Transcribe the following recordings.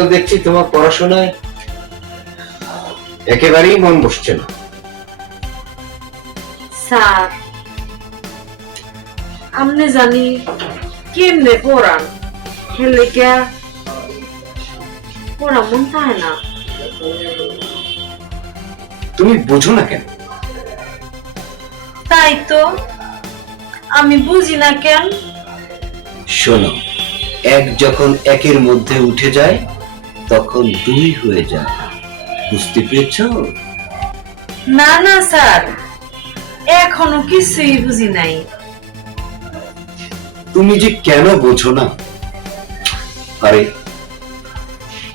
আজকাল দেখছি তোমার পড়াশোনায় একেবারেই মন বসছে না। স্যার, আমনে জানি কেমনে পড়ান, খেলে কে পড়া মন চায় না। তুমি বোঝো না কেন? তাই তো আমি বুঝি না কেন। শোনো, এক যখন একের মধ্যে উঠে যায় তখন দুই হয়ে যায়, বুঝতে পেরেছো? না না স্যার, এখনো কিছুই বুঝি নাই। তুমি যে কেন বোঝো না? আরে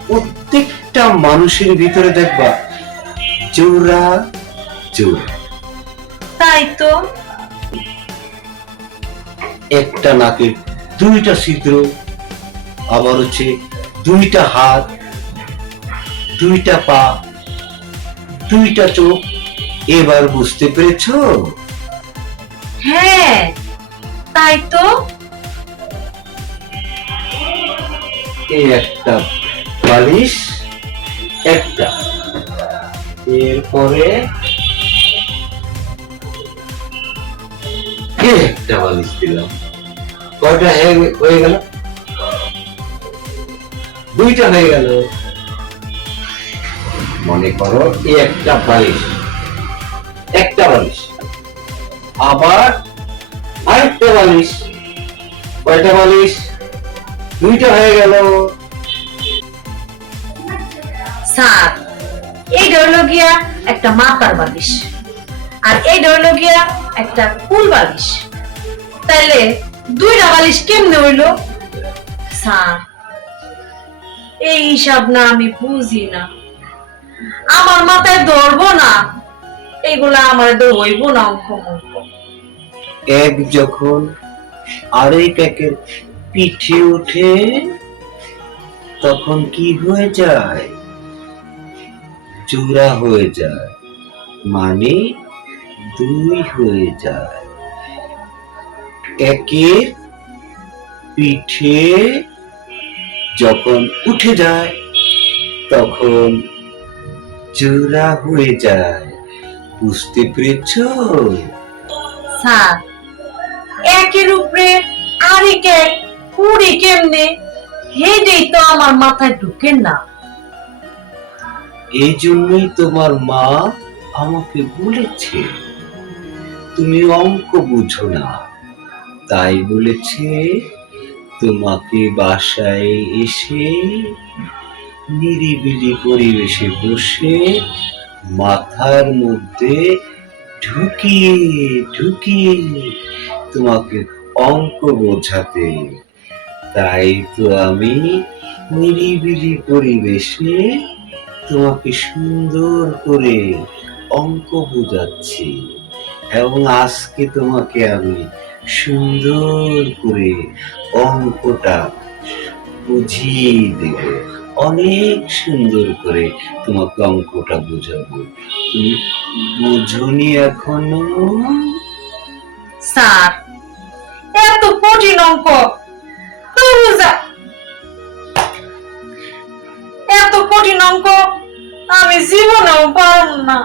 প্রত্যেকটা মানুষের ভিতরে দেখবা জোড়া জোড়া। তাই তো। একটা নাকের দুইটা ছিদ্র, আবার হচ্ছে দুইটা হাত, দুইটা পা, দুইটা চোখ। এবার বুঝতে পেরেছো? হ্যাঁ, তাই তো। এই একটা বালিশ, একটা, এরপরে একটা বালিশ দিলাম। কয়টা হয়ে গেল? দুইটা হয়ে গেল। মনে করো এই একটা বালিশ, একটা বালিশ, আবার আরেকটা বালিশ। কয়টা বালিশ? দুইটা হয়ে গেল। স্যার, এইটা হলো গিয়া একটা মাথার বালিশ, আর এইটা হলো গিয়া একটা কুল বালিশ। তাইলে দুইটা বালিশ কেমনে হইলো? স্যার, এই হিসাব না আমি বুঝি না, আমার মাথায় ধরবো না, এগুলা আমার হইব না অঙ্ক মঙ্ক। এক যখন আরেক একের পিঠে উঠে তখন কি হয়ে যায়? জোড়া হয়ে যায়, মানে দুই হয়ে যায়। একের পিঠে যখন উঠে যায় তখন জোড়া হয়ে যায়, বুঝতে পেরেছো? স্যার, একের উপরে আরেক এক পুরি কেমনে, হেডেই তো আমার মাথায় ঢুকে না। এই জন্যই তোমার মা আমাকে বলেছে তুমি অঙ্ক বুঝো না, তাই বলেছে তোমাকে বাসায় এসে নিরিবিলি পরিবেশে বসে মাথার মধ্যে ঢুকিয়ে ঢুকিয়ে তোমাকে অঙ্ক বোঝাতে। তাই তো আমি নিরিবিলি পরিবেশে তোমাকে সুন্দর করে অঙ্ক বোঝাচ্ছি, এবং আজকে তোমাকে আমি সুন্দর করে অঙ্কটা বুঝিয়ে দেব, অনেক সুন্দর করে তোমাকে অঙ্কটা বোঝাবো। তুমি বোঝনি এখনো? স্যার, এত কঠিন অঙ্ক এত কঠিন অঙ্ক আমি জীবনেও পারব না।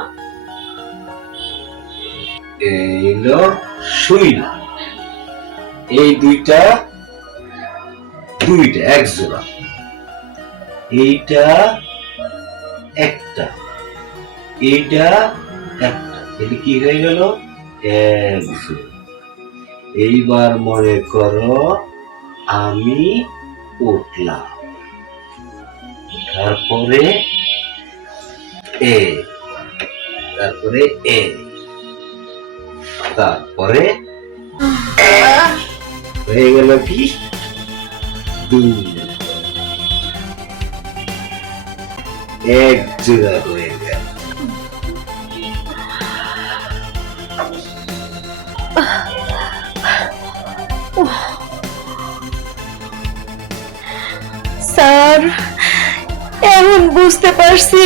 এলো শুই না, এই দুইটা দুইটা এক জোড়া, এইটা একটা, এইটা একটা, এটা কি হয়ে গেল? এক জোড়া। এইবার মনে করো আমি উঠলাম, তারপরে এ, তারপরে এ, তারপরে হয়ে গেল কি? দুই, এক জোড়া হয়ে গেল। স্যার, এখন বুঝতে পারছি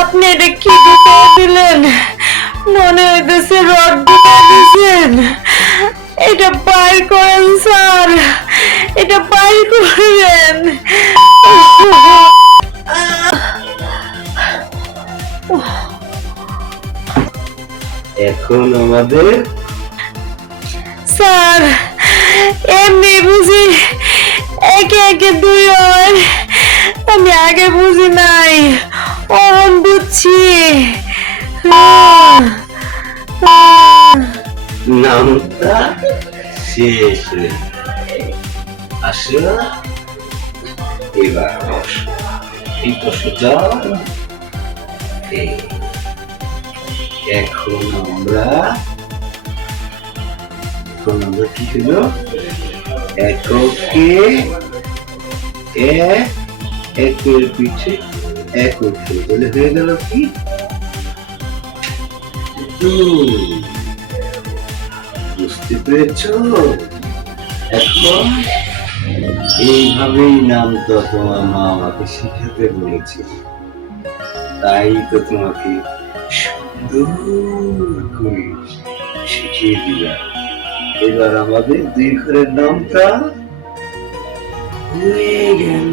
আপনি এটা কি ঢুকাই দিলেন। মনে হইতেছে রড ঢুকাই দিয়েছেন। এটা বাইর করেন স্যার, এটা বাইর করেন। এখন আমাদের স্যার এমনি বুঝি একে একে দুই হয়, আমি আগে বুঝি নাই, অন বুঝছি। নামটা শেষ হয়ে যায়। আসো এবার বসো, এই বসে যাও। এই, এখন আমরা কি হলো, এককে একের পিছে একক বলে হয়ে গেল কি দুই। বুঝতে পেরেছ? এখন এইভাবেই নামটা তোমার মা আমাকে শিখাতে বলেছে, তাই তো তোমাকে সুন্দর করে শিখিয়ে দিলাম। এবার আমাদের দুই ঘরের নামটা হয়ে গেল।